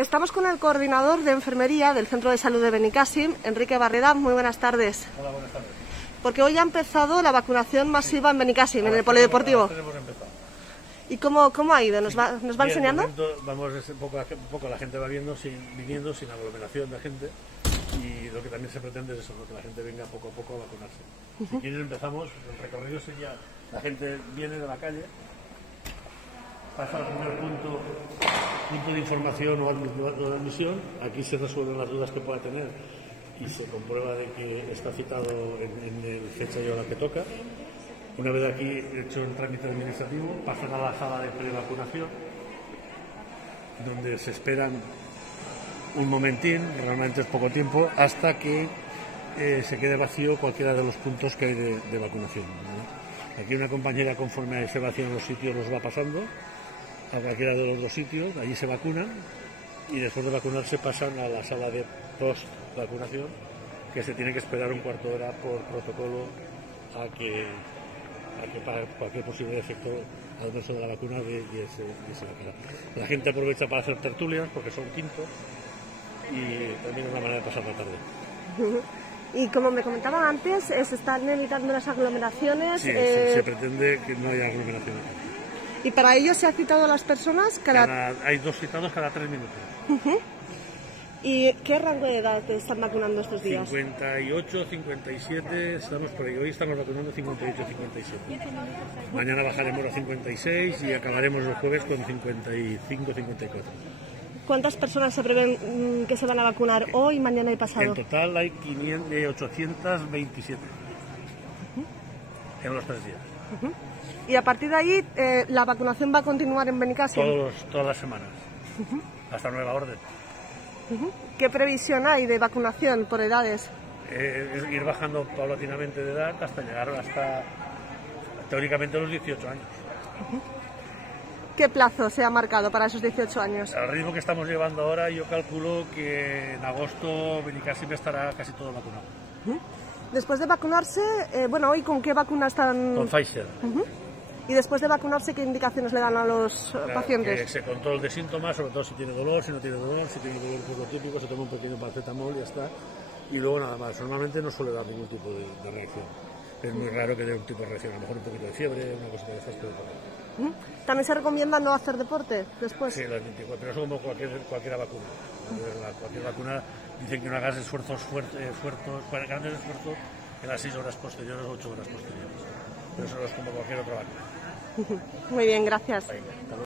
Estamos con el coordinador de enfermería del Centro de Salud de Benicàssim, Enrique Barreda. Muy buenas tardes. Hola, buenas tardes. Porque hoy ha empezado la vacunación masiva en Benicàssim, en el polideportivo. Hemos empezado. ¿Y cómo ha ido? ¿Nos va Bien, enseñando? de momento, vamos, un poco la gente va viniendo sin aglomeración de gente, y lo que también se pretende es eso, ¿no? Que la gente venga poco a poco a vacunarse. Si quieren empezamos, el recorrido sería, la gente viene de la calle, pasa al primer punto de información o de admisión, aquí se resuelven las dudas que pueda tener y se comprueba de que está citado en fecha y hora que toca. Una vez aquí hecho el trámite administrativo, pasan a la sala de prevacunación, donde se esperan un momentín, realmente es poco tiempo, hasta que se quede vacío cualquiera de los puntos que hay de vacunación, ¿no? Aquí una compañera, conforme se vacían los sitios, los va pasando a cualquiera de los dos sitios, allí se vacunan y después de vacunarse pasan a la sala de post-vacunación, que se tiene que esperar un cuarto de hora por protocolo a que para cualquier posible efecto adverso de la vacuna diese la cara. La gente aprovecha para hacer tertulias porque son quinto y también es una manera de pasar la tarde. Y como me comentaban antes, se están evitando las aglomeraciones. Sí, se pretende que no haya aglomeraciones. Y para ello se ha citado a las personas hay dos citados cada 3 minutos. ¿Y qué rango de edad te están vacunando estos días? 58, 57, estamos por ahí. Hoy estamos vacunando 58, 57. Mañana bajaremos a 56 y acabaremos los jueves con 55, 54. ¿Cuántas personas se prevén que se van a vacunar hoy, mañana y pasado? En total hay 827 en los 3 días. Y a partir de ahí, la vacunación va a continuar en Benicàssim. Todas las semanas, hasta nueva orden. ¿Qué previsión hay de vacunación por edades? Es ir bajando paulatinamente de edad hasta llegar teóricamente a los 18 años. ¿Qué plazo se ha marcado para esos 18 años? Al ritmo que estamos llevando ahora, yo calculo que en agosto Benicàssim estará casi todo vacunado. Después de vacunarse, hoy ¿con qué vacuna están? Con Pfizer. Y después de vacunarse, ¿qué indicaciones le dan a los pacientes? Que se control de síntomas, sobre todo si tiene dolor, si no tiene dolor, si tiene dolor pues lo típico, se toma un pequeño paracetamol y ya está. Y luego nada más, normalmente no suele dar ningún tipo de reacción. Es muy raro que dé un tipo de reacción, a lo mejor un poquito de fiebre, una cosita de estas, pero ¿También se recomienda no hacer deporte después? Sí, las 24, pero eso como cualquier vacuna. Cualquier vacuna dicen que no hagas esfuerzos grandes esfuerzos en las 6 horas posteriores o 8 horas posteriores. Pero eso es como cualquier otra vacuna. Muy bien, gracias. Venga,